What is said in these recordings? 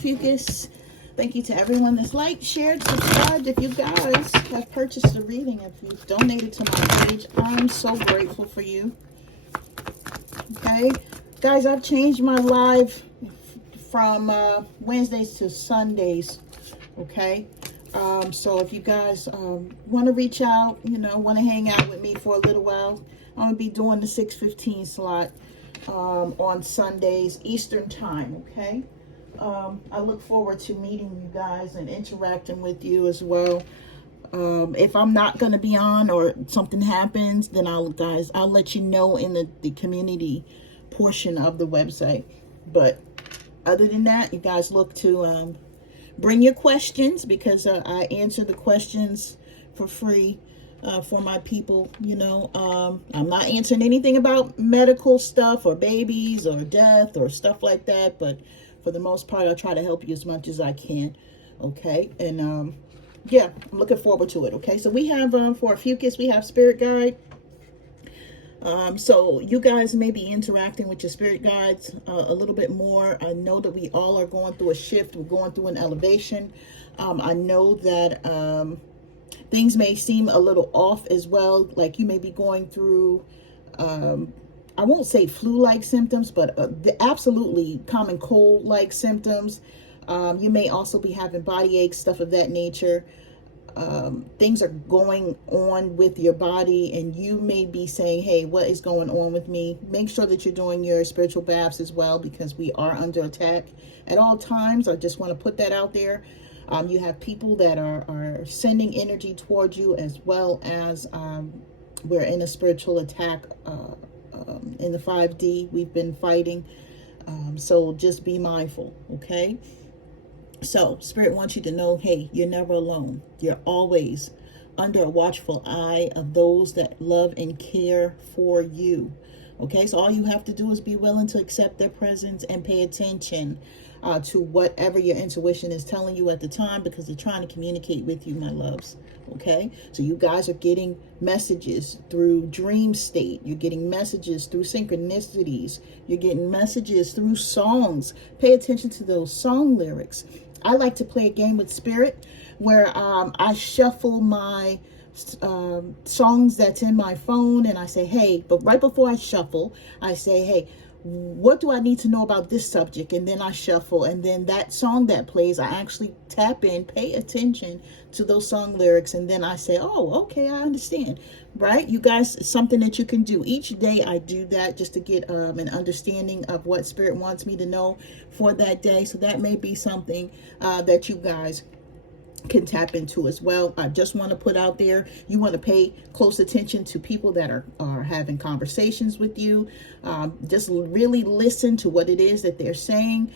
Fucus. Thank you to everyone that's liked, shared, subscribed. If you guys have purchased a reading, if you've donated to my page, I'm so grateful for you. Okay, guys, I've changed my live from Wednesdays to Sundays. Okay, so if you guys want to reach out, want to hang out with me for a little while, I'm gonna be doing the 6:15 slot on Sundays Eastern time. Okay, I look forward to meeting you guys and interacting with you as well. If I'm not going to be on or something happens, then I'll let you know in the community portion of the website. But other than that, you guys look to bring your questions, because I answer the questions for free for my people. I'm not answering anything about medical stuff or babies or death or stuff like that, but for the most part, I'll try to help you as much as I can. Okay, and yeah, I'm looking forward to it. Okay, so we have for Fucus, we have Spirit Guide. So you guys may be interacting with your spirit guides a little bit more. I know that we all are going through a shift. We're going through an elevation. I know that things may seem a little off as well. Like you may be going through, I won't say flu-like symptoms, but the absolutely common cold-like symptoms. You may also be having body aches, stuff of that nature. Things are going on with your body, and you may be saying, hey, what is going on with me? Make sure that you're doing your spiritual baths as well, because we are under attack at all times. I just want to put that out there. You have people that are sending energy towards you, as well as we're in a spiritual attack in the 5D. We've been fighting. So just be mindful, okay? So Spirit wants you to know, hey, you're never alone. You're always under a watchful eye of those that love and care for you. Okay, so all you have to do is be willing to accept their presence and pay attention to whatever your intuition is telling you at the time, because they're trying to communicate with you, my loves. Okay, so you guys are getting messages through dream state. You're getting messages through synchronicities. You're getting messages through songs. Pay attention to those song lyrics. I like to play a game with Spirit where I shuffle my songs that's in my phone, and I say, hey, but right before I shuffle, I say, hey, what do I need to know about this subject? And then I shuffle, and then that song that plays, I actually tap in, pay attention to those song lyrics, and then I say, oh, okay, I understand. Right? You guys, something that you can do. Each day I do that just to get an understanding of what Spirit wants me to know for that day. So that may be something that you guys can tap into as well. I just want to put out there, you want to pay close attention to people that are having conversations with you. Just really listen to what it is that they're saying.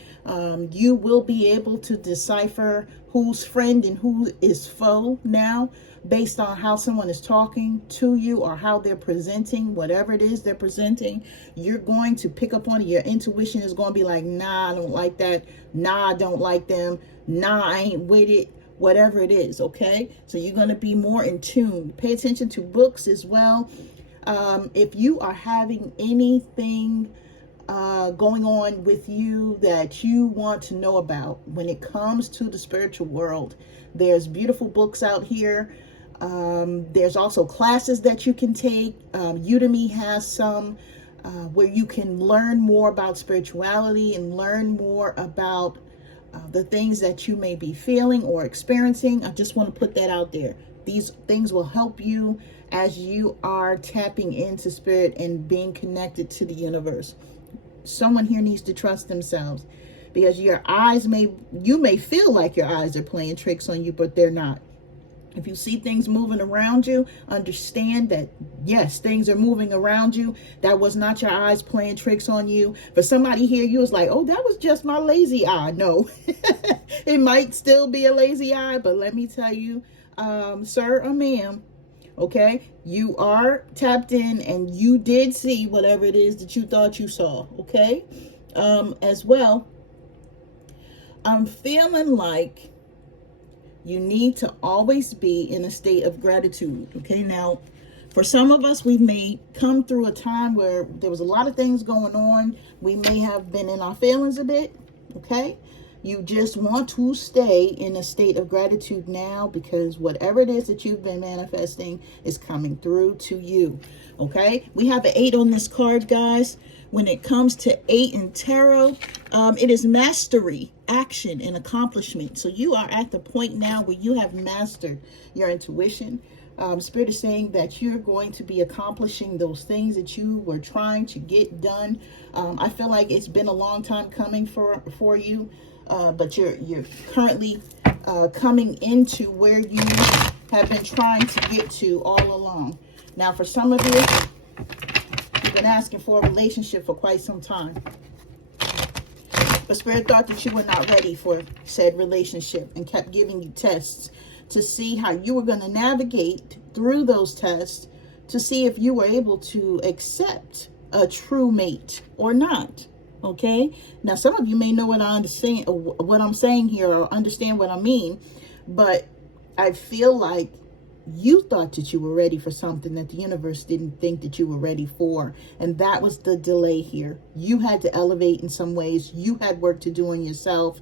You will be able to decipher who's friend and who is foe now, based on how someone is talking to you or how they're presenting whatever it is they're presenting. You're going to pick up on it. Your intuition is going to be like, nah, I don't like that. Nah, I don't like them. Nah, I ain't with it. Whatever it is, okay? So you're going to be more in tune. Pay attention to books as well. If you are having anything going on with you that you want to know about when it comes to the spiritual world, there's beautiful books out here. There's also classes that you can take. Udemy has some where you can learn more about spirituality and learn more about the things that you may be feeling or experiencing. I just want to put that out there. These things will help you as you are tapping into Spirit and being connected to the universe. Someone here needs to trust themselves, because you may feel like your eyes are playing tricks on you, but they're not. If you see things moving around you, understand that, yes, things are moving around you. That was not your eyes playing tricks on you. For somebody here, you was like, oh, that was just my lazy eye. No, it might still be a lazy eye, but let me tell you, sir or ma'am, okay, you are tapped in and you did see whatever it is that you thought you saw, okay? As well, I'm feeling like you need to always be in a state of gratitude. Okay, now for some of us, we may come through a time where there was a lot of things going on. We may have been in our feelings a bit. Okay, You just want to stay in a state of gratitude now, because whatever it is that you've been manifesting is coming through to you. Okay, we have an 8 on this card, guys. When it comes to 8 in tarot, it is mastery, action, and accomplishment. So you are at the point now where you have mastered your intuition. Spirit is saying that you're going to be accomplishing those things that you were trying to get done. I feel like it's been a long time coming for you, but you're currently coming into where you have been trying to get to all along. Now, for some of you, you've been asking for a relationship for quite some time. But Spirit thought that you were not ready for said relationship and kept giving you tests to see how you were going to navigate through those tests, to see if you were able to accept a true mate or not. Okay, now some of you may know what I'm saying here, or understand what I mean, but I feel like you thought that you were ready for something that the universe didn't think that you were ready for, and that was the delay here. You had to elevate in some ways. You had work to do on yourself.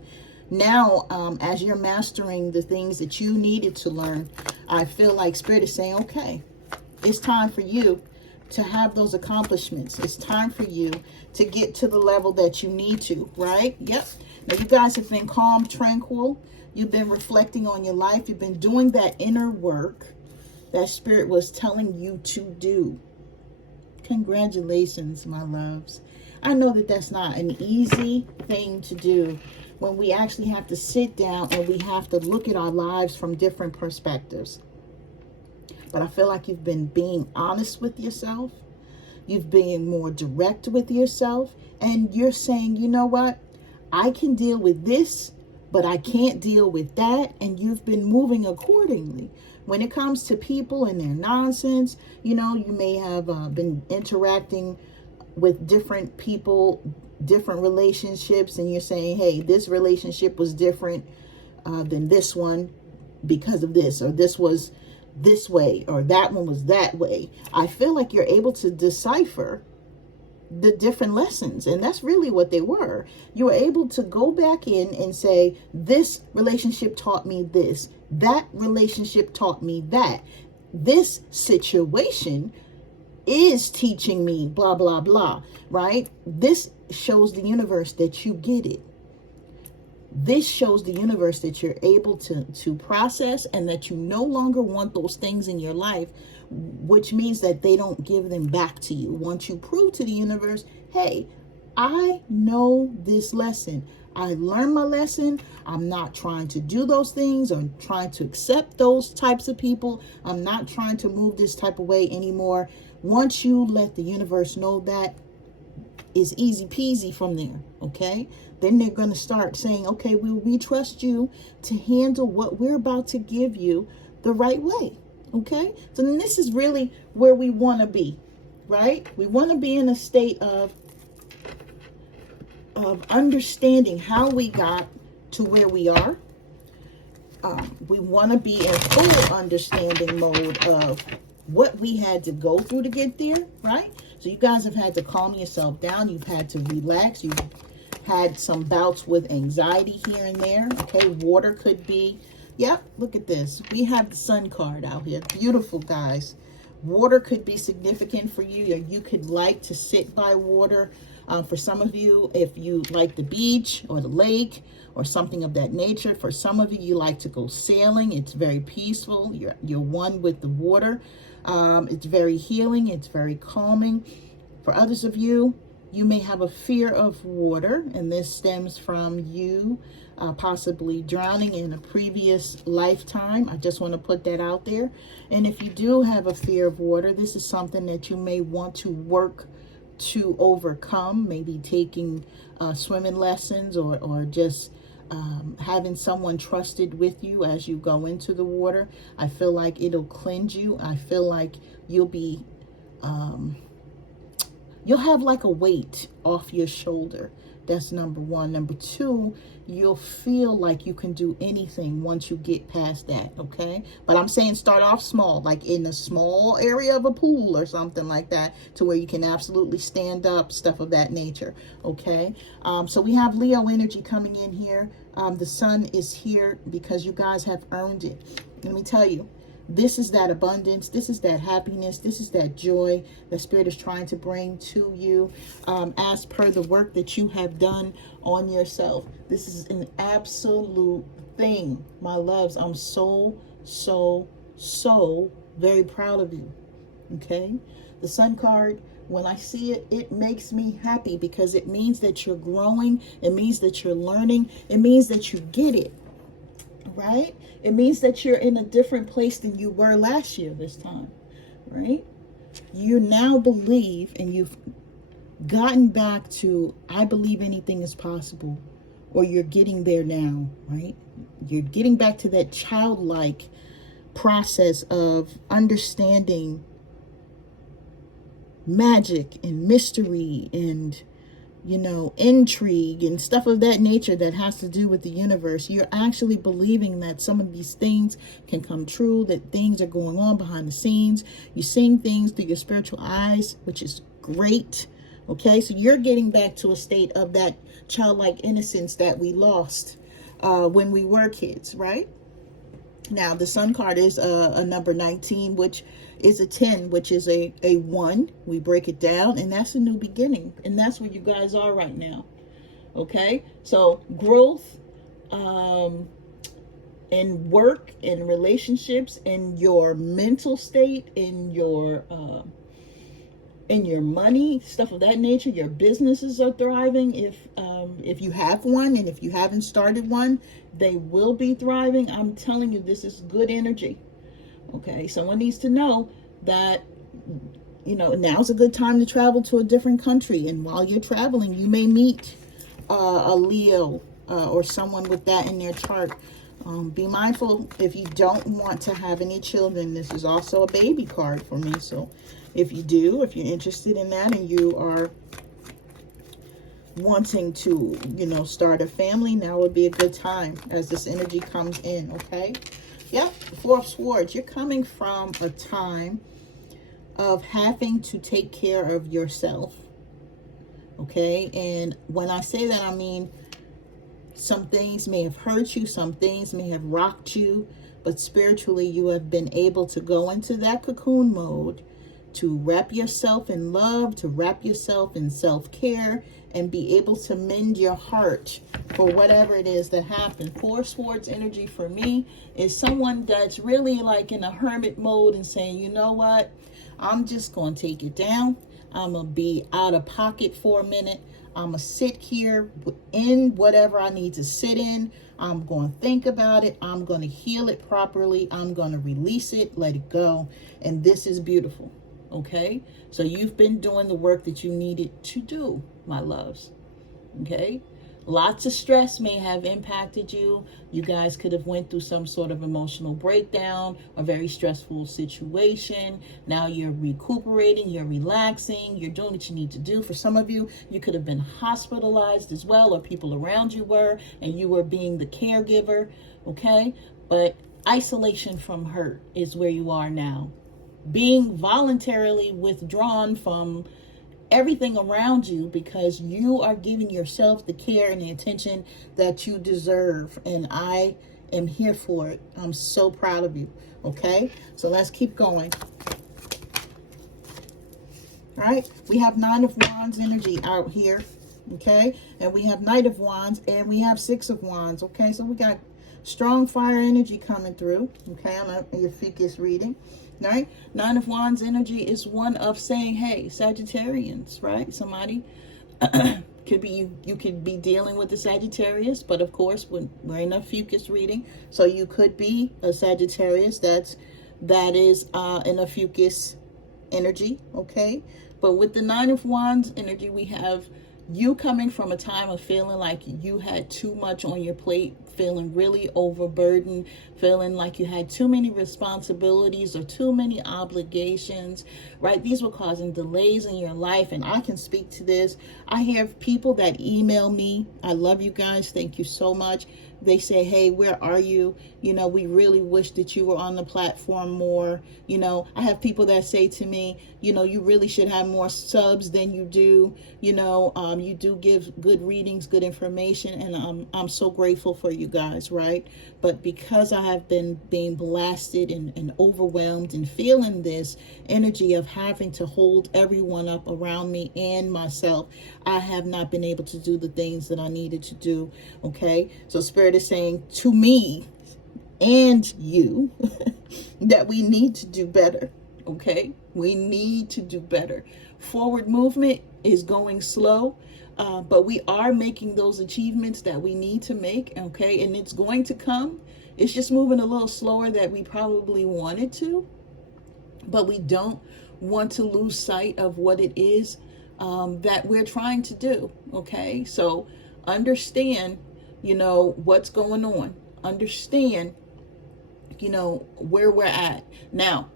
Now, as you're mastering the things that you needed to learn, I feel like Spirit is saying, okay, it's time for you to have those accomplishments. It's time for you to get to the level that you need to, right? Yep. Now, you guys have been calm, tranquil. You've been reflecting on your life. You've been doing that inner work that Spirit was telling you to do. Congratulations, my loves. I know that that's not an easy thing to do, when we actually have to sit down and we have to look at our lives from different perspectives. But I feel like you've been being honest with yourself. You've been more direct with yourself. And you're saying, you know what? I can deal with this, but I can't deal with that. And you've been moving accordingly. When it comes to people and their nonsense, you know, you may have been interacting with different people, different relationships, and you're saying, hey, this relationship was different than this one because of this, or this was this way, or that one was that way. I feel like you're able to decipher the different lessons, and that's really what they were. You were able to go back in and say, this relationship taught me this, that relationship taught me that, this situation is teaching me blah blah blah, right? This shows the universe that you get it. This shows the universe that you're able to process, and that you no longer want those things in your life, which means that they don't give them back to you. Once you prove to the universe, hey, I know this lesson. I learned my lesson. I'm not trying to do those things or trying to accept those types of people. I'm not trying to move this type of way anymore. Once you let the universe know that, it's easy peasy from there, okay? Then they're going to start saying, okay, we trust you to handle what we're about to give you the right way, okay? So then this is really where we want to be, right? We want to be in a state of understanding how we got to where we are. We want to be in full understanding mode of what we had to go through to get there, right? So you guys have had to calm yourself down. You've had to relax. You've had some bouts with anxiety here and there, okay? Water could be, yep, look at this. We have the Sun card out here. Beautiful, guys. Water could be significant for you, or you could like to sit by water. For some of you, if you like the beach or the lake or something of that nature. For some of you, you like to go sailing. It's very peaceful. You're one with the water. It's very healing. It's very calming. For others of you, you may have a fear of water, and this stems from you possibly drowning in a previous lifetime. I just want to put that out there. And if you do have a fear of water, this is something that you may want to work to overcome, maybe taking swimming lessons, or just having someone trusted with you as you go into the water. I feel like it'll cleanse you. I feel like you'll be you'll have like a weight off your shoulder That's number one. Number two, you'll feel like you can do anything once you get past that, okay? But I'm saying start off small, like in a small area of a pool or something like that, to where you can absolutely stand up, stuff of that nature, okay? So we have Leo energy coming in here. The sun is here because you guys have earned it. Let me tell you, this is that abundance. This is that happiness. This is that joy that Spirit is trying to bring to you as per the work that you have done on yourself. This is an absolute thing, my loves. I'm so very proud of you. Okay? The Sun card, when I see it, it makes me happy because it means that you're growing. It means that you're learning. It means that you get it. Right? It means that you're in a different place than you were last year this time, right? You now believe, and you've gotten back to, I believe anything is possible, or you're getting there now, right? You're getting back to that childlike process of understanding magic and mystery and, you know, intrigue and stuff of that nature that has to do with the universe. You're actually believing that some of these things can come true, that things are going on behind the scenes. You're seeing things through your spiritual eyes, which is great. Okay, so you're getting back to a state of that childlike innocence that we lost when we were kids, right? Now, the Sun card is a number 19, which is a 10, which is a 1. We break it down, and that's a new beginning. And that's where you guys are right now. Okay? So, growth in work, in relationships, in your mental state, in your money, stuff of that nature. Your businesses are thriving. If you have one, and if you haven't started one, they will be thriving. I'm telling you, this is good energy. Okay, someone needs to know that, you know, now's a good time to travel to a different country. And while you're traveling, you may meet a Leo or someone with that in their chart. Be mindful if you don't want to have any children. This is also a baby card for me. So if you do, if you're interested in that and you are wanting to, you know, start a family, now would be a good time as this energy comes in, okay? Yeah, Four of Swords. You're coming from a time of having to take care of yourself, okay? And when I say that, I mean some things may have hurt you, some things may have rocked you, but spiritually you have been able to go into that cocoon mode, to wrap yourself in love, to wrap yourself in self-care, and be able to mend your heart for whatever it is that happened. Four Swords energy for me is someone that's really like in a hermit mode and saying, you know what, I'm just going to take it down. I'm going to be out of pocket for a minute. I'm going to sit here in whatever I need to sit in. I'm going to think about it. I'm going to heal it properly. I'm going to release it, let it go. And this is beautiful. Okay? So you've been doing the work that you needed to do, my loves. Okay? Lots of stress may have impacted you. You guys could have went through some sort of emotional breakdown, a very stressful situation. Now you're recuperating, you're relaxing, you're doing what you need to do. For some of you, you could have been hospitalized as well, or people around you were, and you were being the caregiver, okay? But isolation from hurt is where you are now. Being voluntarily withdrawn from everything around you because you are giving yourself the care and the attention that you deserve. And I am here for it. I'm so proud of you. Okay, so let's keep going. All right, we have Nine of Wands energy out here. Okay, and we have Knight of Wands and we have Six of Wands. Okay, so we got strong fire energy coming through. Okay, on your Ficus reading. Right? Nine of Wands energy is one of saying, hey, Sagittarians, right? Somebody could be, you could be dealing with the Sagittarius, but of course, we're in a Fucus reading, so you could be a Sagittarius that is in a Fucus energy, okay? But with the Nine of Wands energy, we have you coming from a time of feeling like you had too much on your plate, feeling really overburdened, feeling like you had too many responsibilities or too many obligations, right? These were causing delays in your life. And I can speak to this. I have people that email me. I love you guys. Thank you so much. They say, hey, where are you? We really wish that you were on the platform more. I have people that say to me, you really should have more subs than you do. You do give good readings, good information, and I'm so grateful for you guys, right? But because I have been being blasted and overwhelmed and feeling this energy of having to hold everyone up around me and myself, I have not been able to do the things that I needed to do. Okay, so Spirit is saying to me and you that we need to do better. Okay, we need to do better. Forward movement is going slow, but we are making those achievements that we need to make. Okay, and it's going to come. It's just moving a little slower than we probably wanted to, but we don't want to lose sight of what it is that we're trying to do. Okay, so understand what's going on. Understand where we're at now.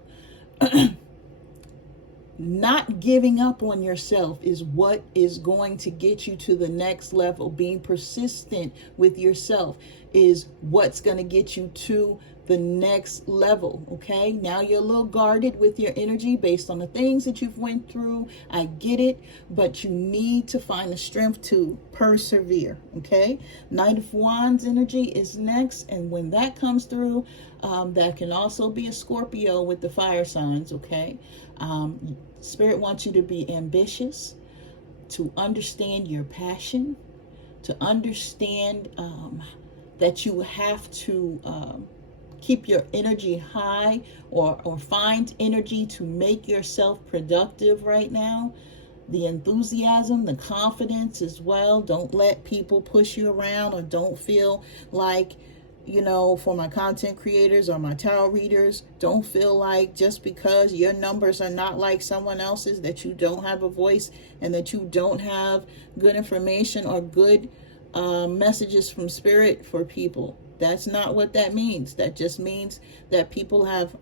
Not giving up on yourself is what is going to get you to the next level. Being persistent with yourself is what's going to get you to the next level. Okay, now you're a little guarded with your energy based on the things that you've went through. I get it, but you need to find the strength to persevere. Okay, Knight of Wands energy is next, and when that comes through, that can also be a Scorpio with the fire signs. Okay, Spirit wants you to be ambitious, to understand your passion, to understand that you have to keep your energy high, or find energy to make yourself productive right now. The enthusiasm, the confidence as well. Don't let people push you around, or don't feel like, for my content creators or my tarot readers, don't feel like just because your numbers are not like someone else's that you don't have a voice and that you don't have good information or good messages from Spirit for people. That's not what that means. That just means that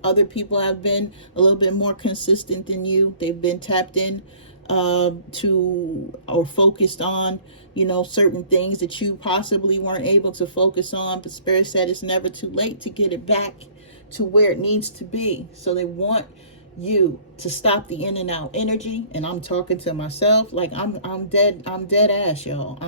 other people have been a little bit more consistent than you. They've been tapped in to or focused on, certain things that you possibly weren't able to focus on. But Spirit said it's never too late to get it back to where it needs to be. So they want you to stop the in and out energy. And I'm talking to myself, like I'm dead ass, y'all.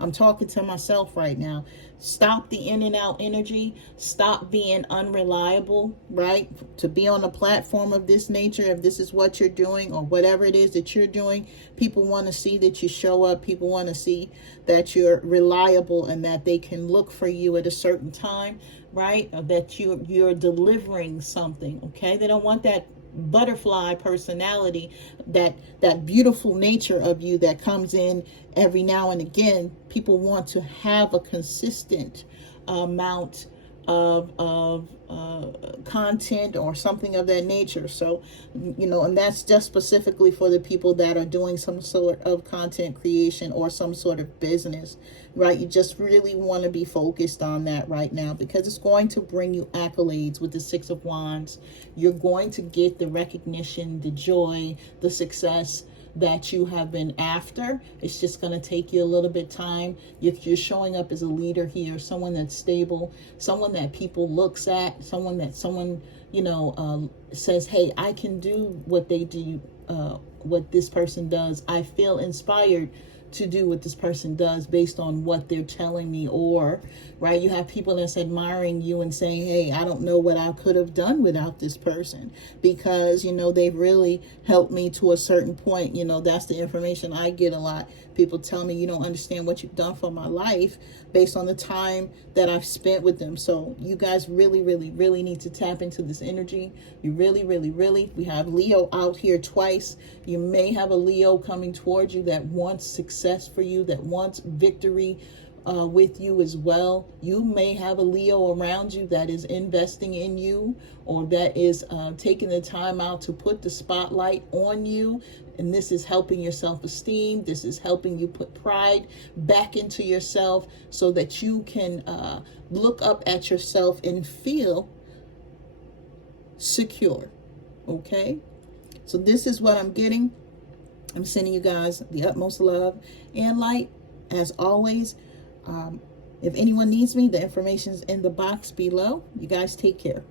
I'm talking to myself right now. Stop the in and out energy. Stop being unreliable, right? To be on a platform of this nature, if this is what you're doing or whatever it is that you're doing, people want to see that you show up. People want to see that you're reliable and that they can look for you at a certain time, right? Or that you're delivering something, okay? They don't want that butterfly personality, that beautiful nature of you that comes in every now and again. People want to have a consistent amount of content or something of that nature. So, and that's just specifically for the people that are doing some sort of content creation or some sort of business, right? You just really want to be focused on that right now, because it's going to bring you accolades with the Six of Wands. You're going to get the recognition, the joy, the success that you have been after. It's just going to take you a little bit time. If you're showing up as a leader here, someone that's stable, someone that people looks at, someone says, hey, I can do what they do, what this person does. I feel inspired to do what this person does based on what they're telling me. Or, right, you have people that's admiring you and saying, hey, I don't know what I could have done without this person, because they've really helped me to a certain point. That's the information I get a lot. People tell me, you don't understand what you've done for my life based on the time that I've spent with them. So you guys really, really, really need to tap into this energy. You really, really, really, we have Leo out here twice. You may have a Leo coming towards you that wants success for you, that wants victory with you as well. You may have a Leo around you that is investing in you, or that is taking the time out to put the spotlight on you. And this is helping your self-esteem. This is helping you put pride back into yourself so that you can look up at yourself and feel secure. Okay? So this is what I'm getting. I'm sending you guys the utmost love and light. As always, if anyone needs me, the information is in the box below. You guys take care.